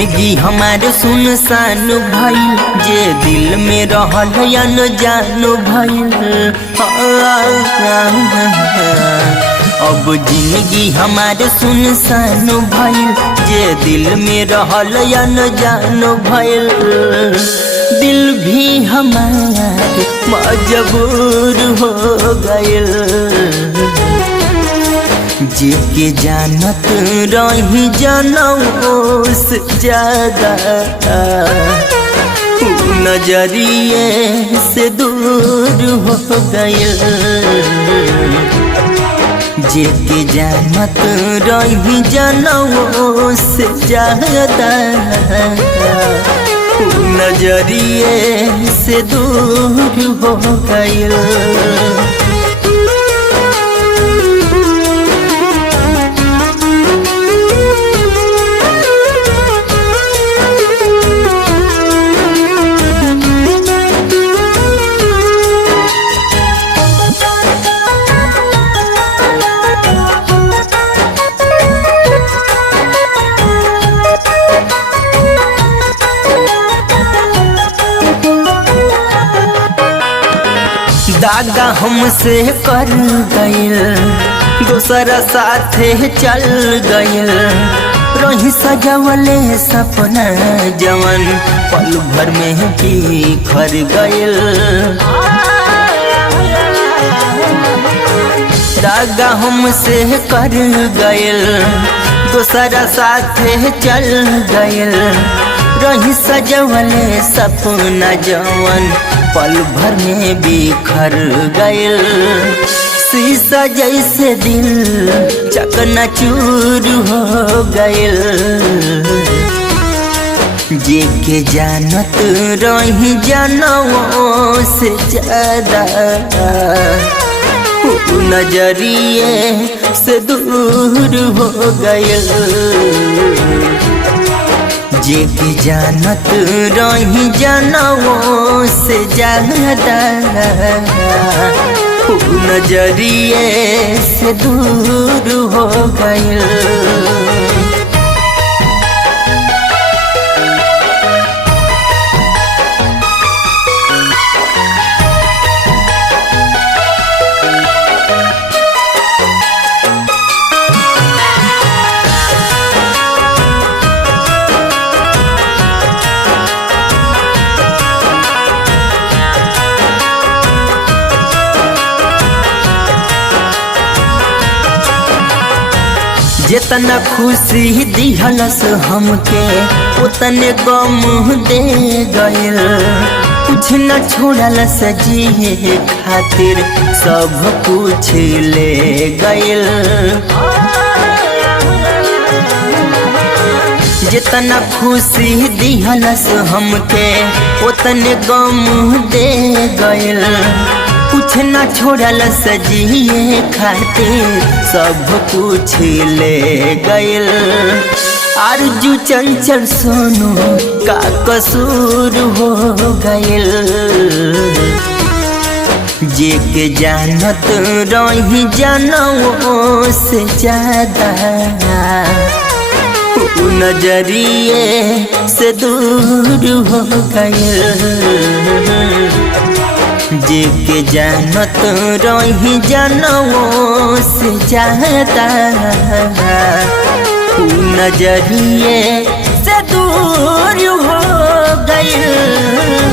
जिंदगी हमारे सुनसान भइल, जे दिल में रहल अनजान भइल। अब जिंदगी हमारे सुनसान भइल, जे दिल में रहल अनजान भइल। दिल भी हमारे मजबूर हो गइल, जे के जानत रही जनऊ से ज्यादा नजरिए से दूर हो गइल। जे के जानत रही जनऊ से ज्यादा नजरिए से दूर हो गइल। दागा हमसे कर गइल, दूसरा साथे चल गइल। रही सजवले सपना जवन पल भर में बिखर गइल। दागा हमसे कर गइल, दूसरा साथे चल गइल। रही सजवले सपना जवन पल भर में बिखर गइल। शीशा जैसे दिल चकनाचूर हो गइल। जे के जानत रही जनऊ से ज्यादा नजरिए से दूर हो गइल। जे के जानत रही जनऊ से ज्यादा नजरिए से दूर हो गइल। जितना खुशी दिहलस हमके उतने गम दे गइल। कुछ न छोड़लस जिए खातिर सब कुछ ले गइल। जितना खुशी दिहलस हमके उतने गम दे गइल। कुछ न छोड़लस जिए खातिर सब कुछ ले गइल। आरजू चंचल सोनू का कसूर हो गइल। जे के जानत रही जनऊ से ज्यादा नजरिए से दूर हो गइल। जे के जानत रही जनऊ से ज्यादा नजरिए से दूर हो गइल।